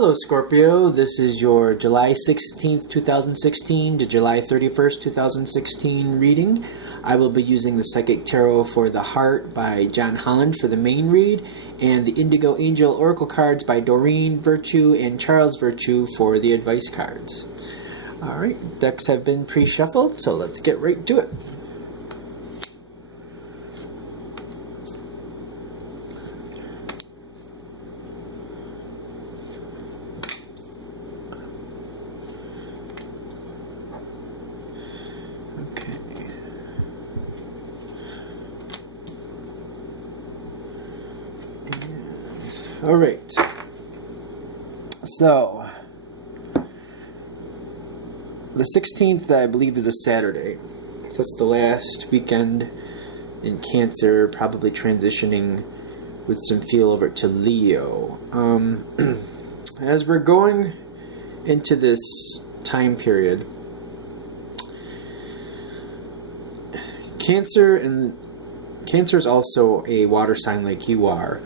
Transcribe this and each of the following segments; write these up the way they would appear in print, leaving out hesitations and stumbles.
Hello Scorpio, this is your July 16th, 2016 to July 31st, 2016 reading. I will be using the Psychic Tarot for the Heart by John Holland for the main read, and the Indigo Angel Oracle cards by Doreen Virtue and Charles Virtue for the advice cards. Alright, decks have been pre-shuffled, so let's get right to it. All right, so the 16th, I believe, is a Saturday, so it's the last weekend in Cancer, probably transitioning with some feel over to Leo. As we're going into this time period, Cancer is also a water sign like you are.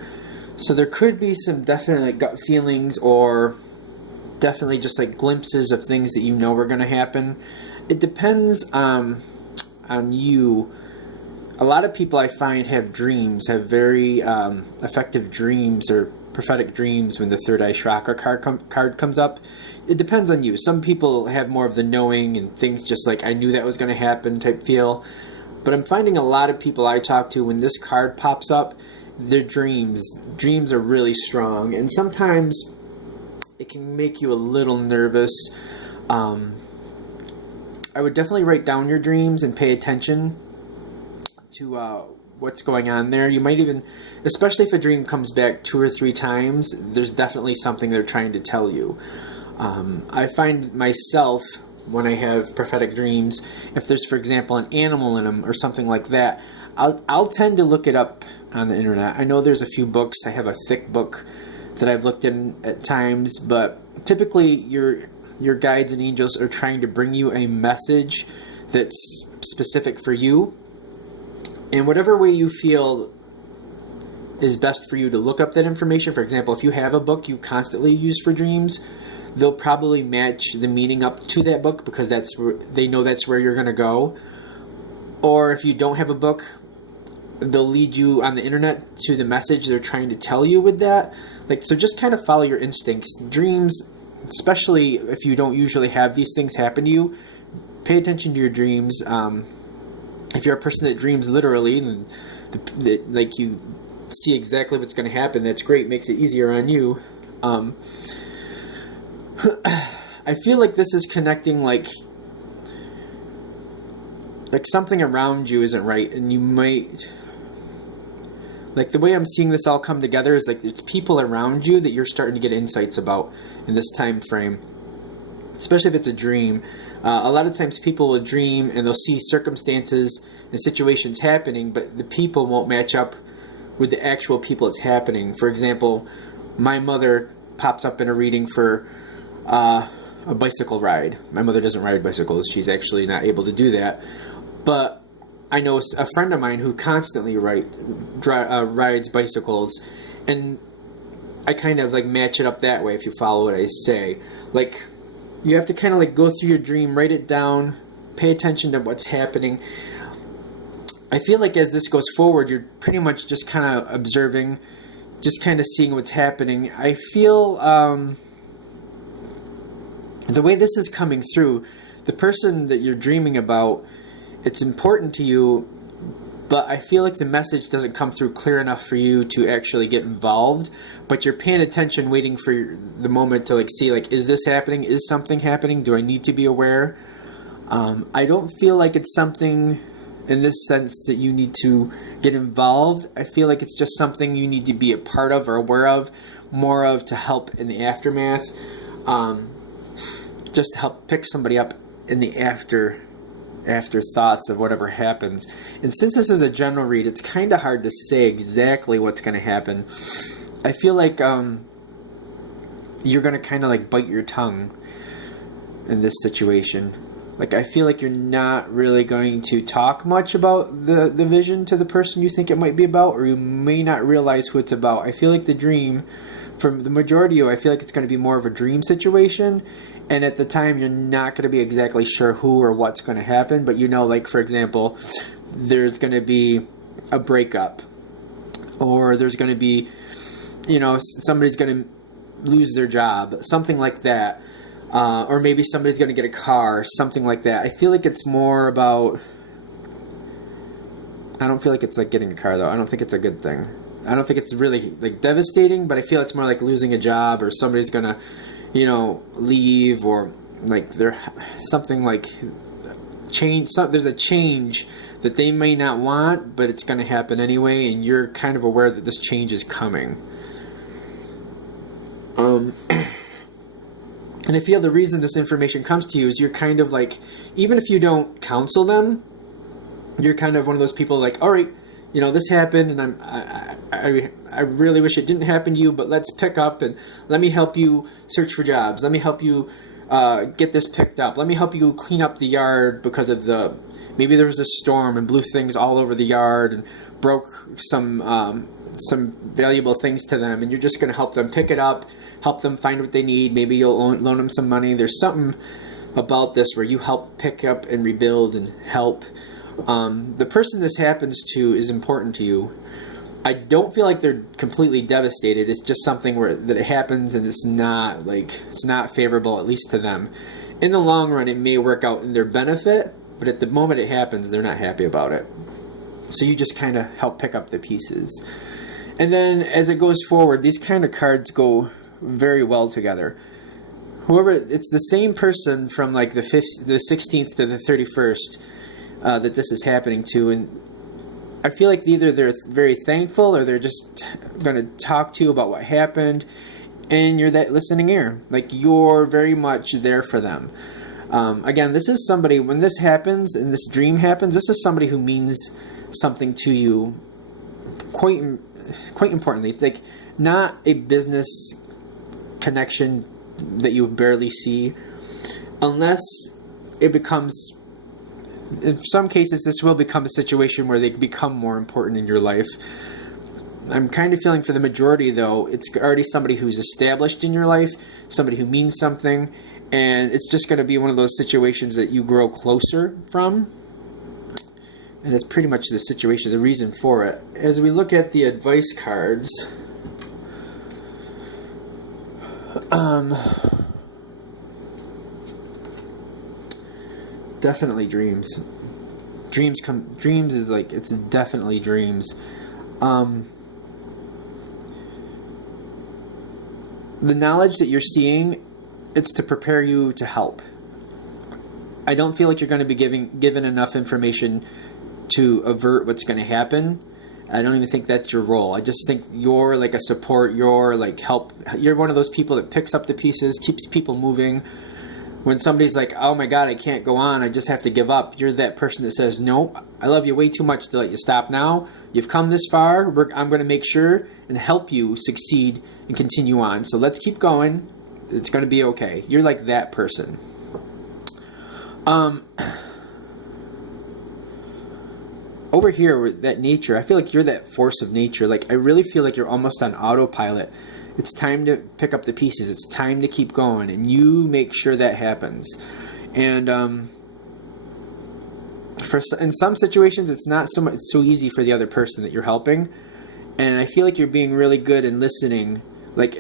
So there could be some definite gut feelings or definitely just like glimpses of things that you know are going to happen. It depends on you. A lot of people I find have very effective dreams or prophetic dreams when the Third Eye Chakra card comes up. It depends on you. Some people have more of the knowing and things just like, I knew that was going to happen type feel. But I'm finding a lot of people I talk to, when this card pops up, their dreams are really strong, and sometimes it can make you a little nervous. I would definitely write down your dreams and pay attention to what's going on there. You might even, especially if a dream comes back 2 or 3 times, there's definitely something they're trying to tell you. I find myself, when I have prophetic dreams, if there's, for example, an animal in them or something like that, I'll tend to look it up on the internet. I know there's a few books. I have a thick book that I've looked in at times, but typically your guides and angels are trying to bring you a message that's specific for you. And whatever way you feel is best for you to look up that information. For example, if you have a book you constantly use for dreams, they'll probably match the meaning up to that book because they know that's where you're going to go. Or if you don't have a book, they'll lead you on the internet to the message they're trying to tell you with that. So just kind of follow your instincts. Dreams, especially if you don't usually have these things happen to you, pay attention to your dreams. If you're a person that dreams literally, and like you see exactly what's going to happen, that's great. Makes it easier on you. I feel like this is connecting like something around you isn't right, and you might, like, the way I'm seeing this all come together is like it's people around you that you're starting to get insights about in this time frame, especially if it's a dream. A lot of times people will dream and they'll see circumstances and situations happening, but the people won't match up with the actual people it's happening. For example, my mother pops up in a reading for a bicycle ride. My mother doesn't ride bicycles. She's actually not able to do that. But I know a friend of mine who constantly rides bicycles, and I kind of like match it up that way if you follow what I say. Like, you have to kind of like go through your dream, write it down, pay attention to what's happening. I feel like as this goes forward, you're pretty much just kind of observing, just kind of seeing what's happening. I feel the way this is coming through, the person that you're dreaming about, it's important to you, but I feel like the message doesn't come through clear enough for you to actually get involved. But you're paying attention, waiting for the moment to like see, like, is this happening? Is something happening? Do I need to be aware? I don't feel like it's something in this sense that you need to get involved. I feel like it's just something you need to be a part of or aware of, more of to help in the aftermath. Just to help pick somebody up in the afterthoughts of whatever happens. And since this is a general read, it's kind of hard to say exactly what's going to happen. I feel like you're going to kind of like bite your tongue in this situation. Like, I feel like you're not really going to talk much about the vision to the person you think it might be about, or you may not realize who it's about. I feel like the dream for the majority of you, I feel like it's going to be more of a dream situation. And at the time, you're not going to be exactly sure who or what's going to happen. But you know, like, for example, there's going to be a breakup. Or there's going to be, you know, somebody's going to lose their job. Something like that. Or maybe somebody's going to get a car. Something like that. I feel like it's more about... I don't feel like it's like getting a car, though. I don't think it's a good thing. I don't think it's really, like, devastating. But I feel it's more like losing a job. Or somebody's going to... you know, leave, or like there something like change. There's a change that they may not want, but it's going to happen anyway, and you're kind of aware that this change is coming. And I feel the reason this information comes to you is you're kind of like, even if you don't counsel them, you're kind of one of those people like, all right, you know, this happened, and I really wish it didn't happen to you, but let's pick up and let me help you search for jobs. Let me help you get this picked up. Let me help you clean up the yard because of maybe there was a storm and blew things all over the yard and broke some valuable things to them, and you're just going to help them pick it up, help them find what they need. Maybe you'll loan them some money. There's something about this where you help pick up and rebuild and help. The person this happens to is important to you. I don't feel like they're completely devastated. It's just something that it happens, and it's not favorable, at least to them. In the long run, it may work out in their benefit, but at the moment it happens, they're not happy about it. So you just kind of help pick up the pieces. And then as it goes forward, these kind of cards go very well together. Whoever, it's the same person from like the 16th to the 31st that this is happening to, and I feel like either they're very thankful or they're just going to talk to you about what happened, and you're that listening ear. Like, you're very much there for them. Again, this is somebody, when this happens and this dream happens, this is somebody who means something to you quite importantly. Like, not a business connection that you barely see, unless it becomes... in some cases, this will become a situation where they become more important in your life. I'm kind of feeling for the majority, though, it's already somebody who's established in your life, somebody who means something, and it's just going to be one of those situations that you grow closer from. And it's pretty much the situation, the reason for it. As we look at the advice cards, definitely dreams. Dreams is like, it's definitely dreams. The knowledge that you're seeing, it's to prepare you to help. I don't feel like you're going to be given enough information to avert what's going to happen. I don't even think that's your role. I just think you're like a support, you're like help. You're one of those people that picks up the pieces, keeps people moving. When somebody's like, oh my God, I can't go on, I just have to give up, you're that person that says, no, I love you way too much to let you stop now. You've come this far. I'm going to make sure and help you succeed and continue on. So let's keep going. It's going to be okay. You're like that person. Over here with that nature, I feel like you're that force of nature. Like, I really feel like you're almost on autopilot. It's time to pick up the pieces. It's time to keep going, and you make sure that happens. And in some situations, it's not so easy for the other person that you're helping. And I feel like you're being really good in listening. Like,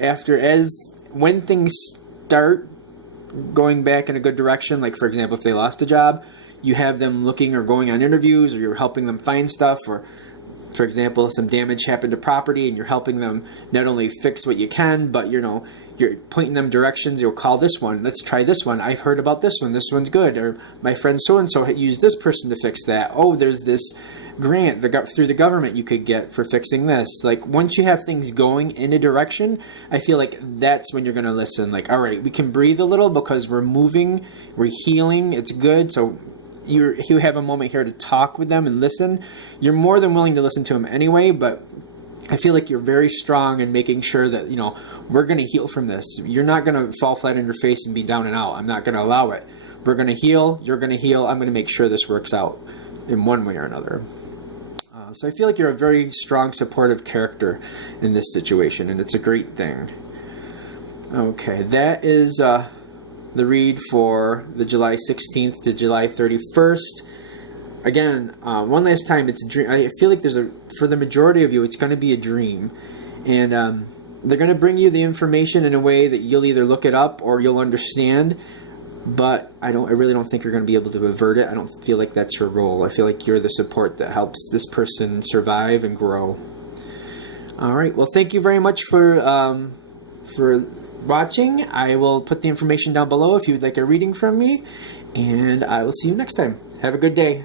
when things start going back in a good direction, like, for example, if they lost a job, you have them looking or going on interviews, or you're helping them find stuff, or, for example, some damage happened to property and you're helping them not only fix what you can, but you're pointing them directions. You'll call this one. Let's try this one. I've heard about this one. This one's good. Or my friend so-and-so used this person to fix that. Oh, there's this grant through the government you could get for fixing this. Like, once you have things going in a direction, I feel like that's when you're going to listen. Like, all right, we can breathe a little because we're moving, we're healing, it's good. So you have a moment here to talk with them and listen. You're more than willing to listen to them anyway, but I feel like you're very strong in making sure that, we're going to heal from this. You're not going to fall flat on your face and be down and out. I'm not going to allow it. We're going to heal. You're going to heal. I'm going to make sure this works out in one way or another. So I feel like you're a very strong, supportive character in this situation, and it's a great thing. Okay, that is the read for the July 16th to July 31st. Again, one last time, it's a dream. I feel like for the majority of you, it's going to be a dream. And they're going to bring you the information in a way that you'll either look it up or you'll understand. But I really don't think you're going to be able to avert it. I don't feel like that's your role. I feel like you're the support that helps this person survive and grow. All right. Well, thank you very much for watching. I will put the information down below if you would like a reading from me. And I will see you next time. Have a good day.